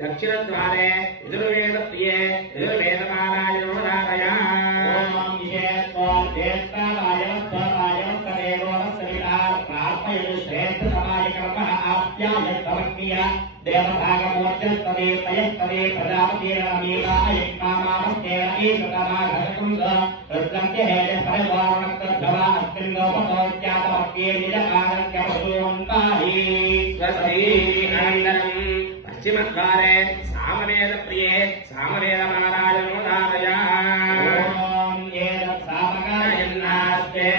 दक्षिणद्वारे यजुर्वेदप्रिये यजुर्वेदपाराय नमोदारय देवभागमोर्चस्तवे पयस्तवे प्रजापतिरमीकायक्कामामस्तेरईसकामाघटकुंस पश्चिमद्वारे सामवेदप्रिये सामवेदपाराय नमोदारय ओम एतत् सामगायन्नास्ते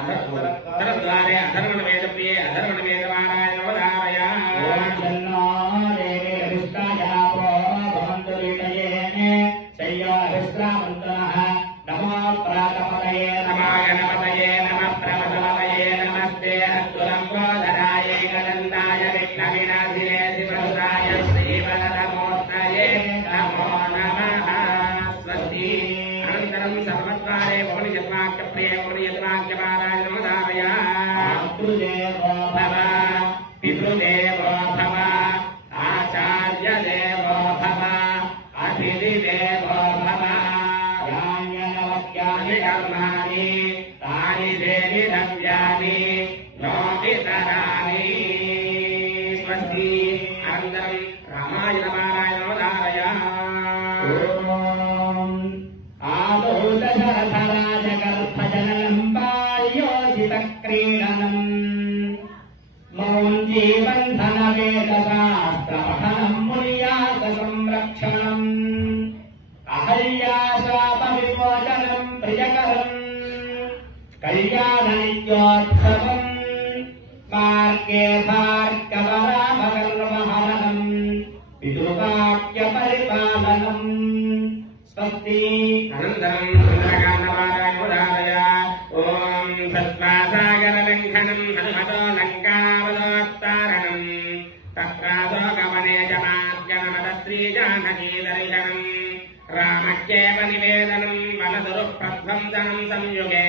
अधर्मद्वारे अधर्मवेदप्रिये अधर्मवेदपाराय नमोदारय ओम जन्नो देवे अभिष्टायापो भवन्तु लीलयेने शय्याभिश्रामन्तनः नमो प्रातपतये नमः गणपतये नमः प्रमथपतये नमस्ते अस्तुलम्बोधराय गदन्ताय विघ्नविनाशिने शिवसुताय श्रीवरदमूर्तये नमो नमः स्वस्ति अनन्तरं सर्वद्वारे भवनिजन्माख्यप्रिये भवनिजन्माख्यपाराय नमोदारय मातृदेवो भव पितृदेवो भव आचार्यदेवो भव अतिथिदेवो भव यान्यनवक्यानि कर्माणि तानि देवि द्रव्याणि नोपितराणि स्वस्ति अनन्तरं रामायणपाराय नमोदारय क्रीडनम् मौन जीवन्धन वेदशास्त्रपठनम् मुनियासंरक्षणम् अहल्याशापविमोचनम् प्रियकरम् कल्याणनित्योत्सवम् मार्गे भार्गवरामकर्महरणम् पितृवाक्यपरिपालनम् स्वस्ति अनन्तरम् सुन्दरकाण्डपाराय नमोदारय ओम सत्त्वासागरलङ्घनम् हनुमतो लङ्कावलोत्तारणम् तत्रासो गमने जनार्दनमदश्रीजानकीदर्शनम् रामस्यैव निवेदनम् वनदुरुप्रध्वंसनम् संयुगे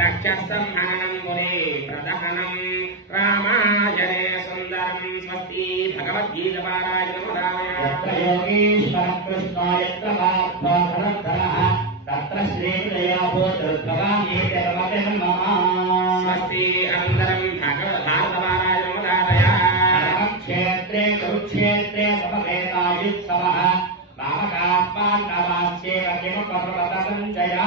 रक्षःसंहननम् पुरी प्रदहनम् रामायणे सुन्दरम् स्वस्ति भगवद्गीतापाराय नमोदारय यत्र योगीश्वरः कृष्णो यत्र पार्थो तत्र श्रीदया भूतभवानीते रमते नमः स्वस्ति अनन्तरं भारतपाराय नमोदारय क्षेत्रे कुरुक्षेत्रे समवेतायुत्सवः मामकात्मान्नवास्येव किमुपपर्वतसञ्जया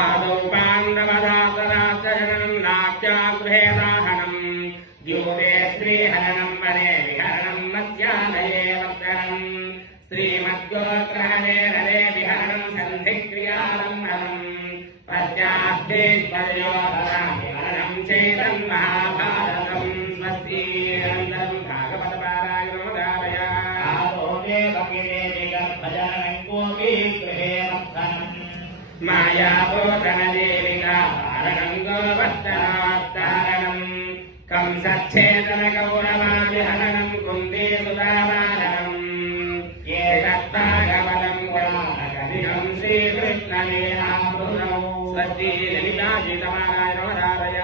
आदौ पाण्डवदासराजनम् नाट्यागृहे दाहनम् द्यूते श्रीहरणम् वने विहरणम् मध्यालये वर्धनम् श्रीमद्गोग्रहणे हरे विहरणम् सन्धिक्रियालम्बनम् पश्चाद्देशपर्योधनम् चैतन् महाभारतम् स्वस्ति अनन्तरम् भागवतपाराय नमोदारय आदो देवकिरेति गर्भजननम् गोपी गृहे वर्धनम् मायाबोधनदेविका पारणम् गोवर्धनावतारणम् कंसच्छेदनगौरवादिहरणम् कुन्दे सुधावारणम् एतत्भागवतम् पुराणकथितम् श्रीकृष्णलीलामृतौ स्वस्ति ललिताजितपाराय नमोदारय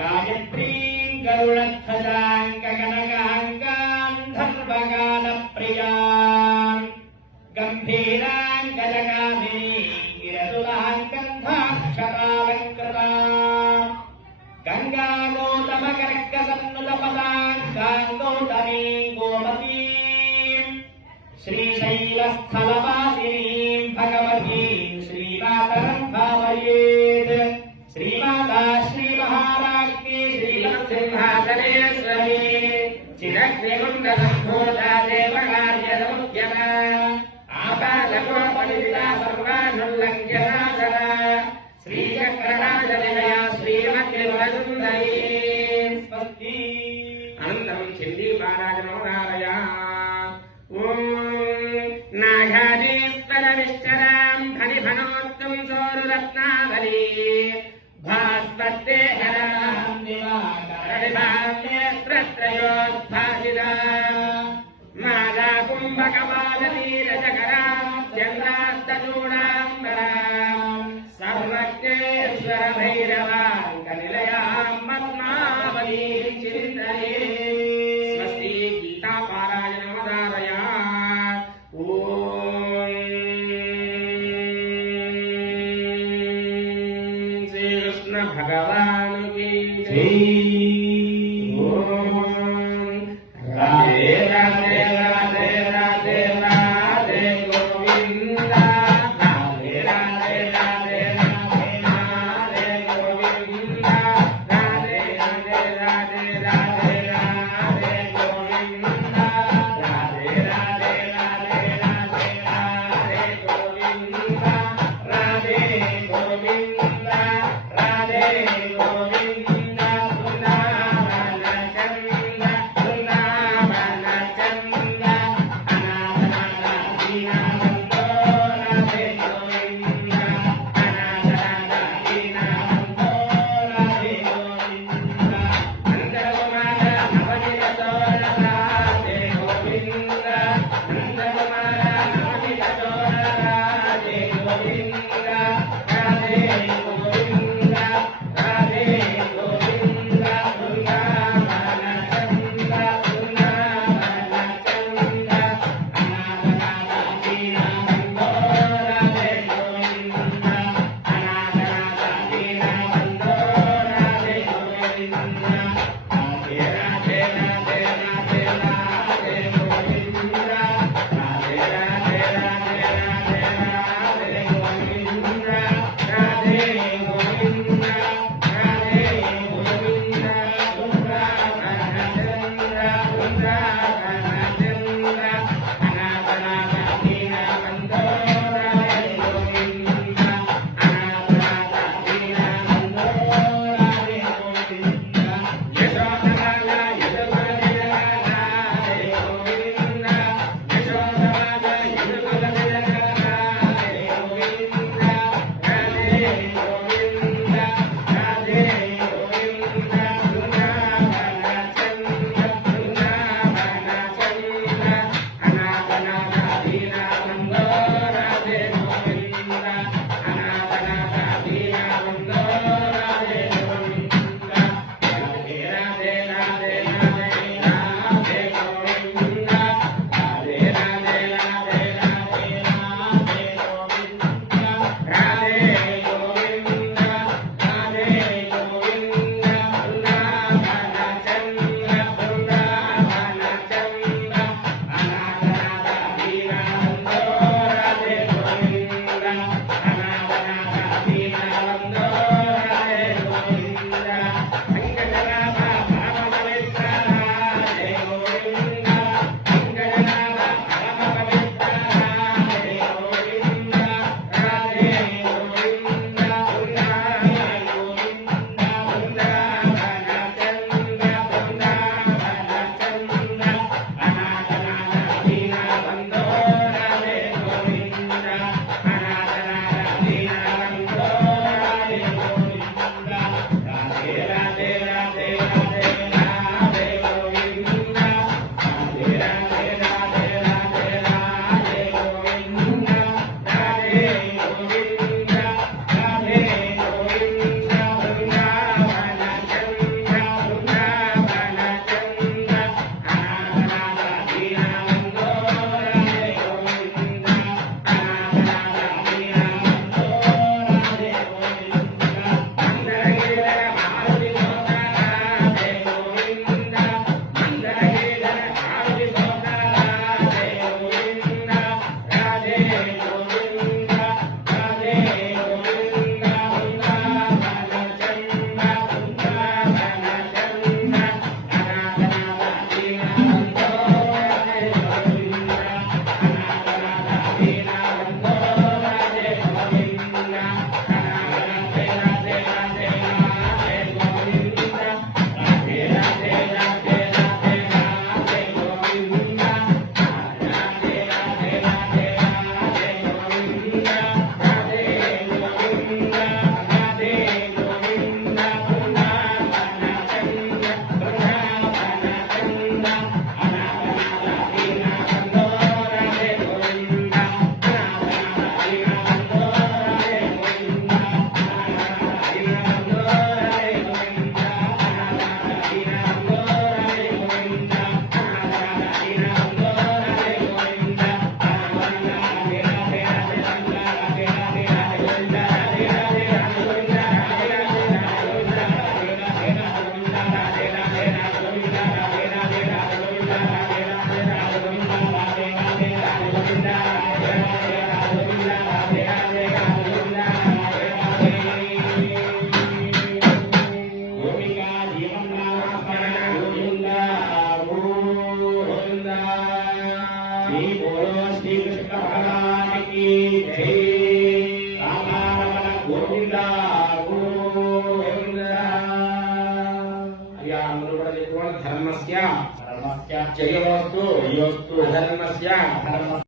गायत्रीम् गरुडध्वजाम् गगनगाम् सर्गसन्नुतपदाङ्कान्तोटनीं गोमतीं श्रीशैलस्थलवासिनीं भगवतीं श्रीमातरं भावयेत् श्रीमाता श्रीमहाराज्ञी श्रीमत्सिंहासनेश्वरी चिरग्निकुण्डसम्भूता देवकार्यसमुद्यता आपादकोपनिता सर्वानुल्लङ्घ्यनाशना श्रीचक्रराजनिलया श्रीमद्विमलसुन्दरी स्वस्ति अनन्तरं छिन्दीपाराजनोदारय ॐ नागादेश्वरविश्चरां धनिभनोत्तम सौररत्नावली भास्वते हरां दिवाकरणिभान्यत्रत्रयोद्भासिता माला कुम्भकपालतीरचकरां चन्द्रास्तचूडाम्बरां सर्वज्ञेश्वर भैरवाङ्कनिलयां पद्मावलीं चिन्तये स्वस्ति गीतापारायणमदारय ॐ श्रीकृष्ण भगवान् की जय ॐ राधे राधे राधे राधे राधे गोविन्द राधे राधे राधे राधे राधे गोविन्द జయమస్తు యోస్తు ధర్మస్య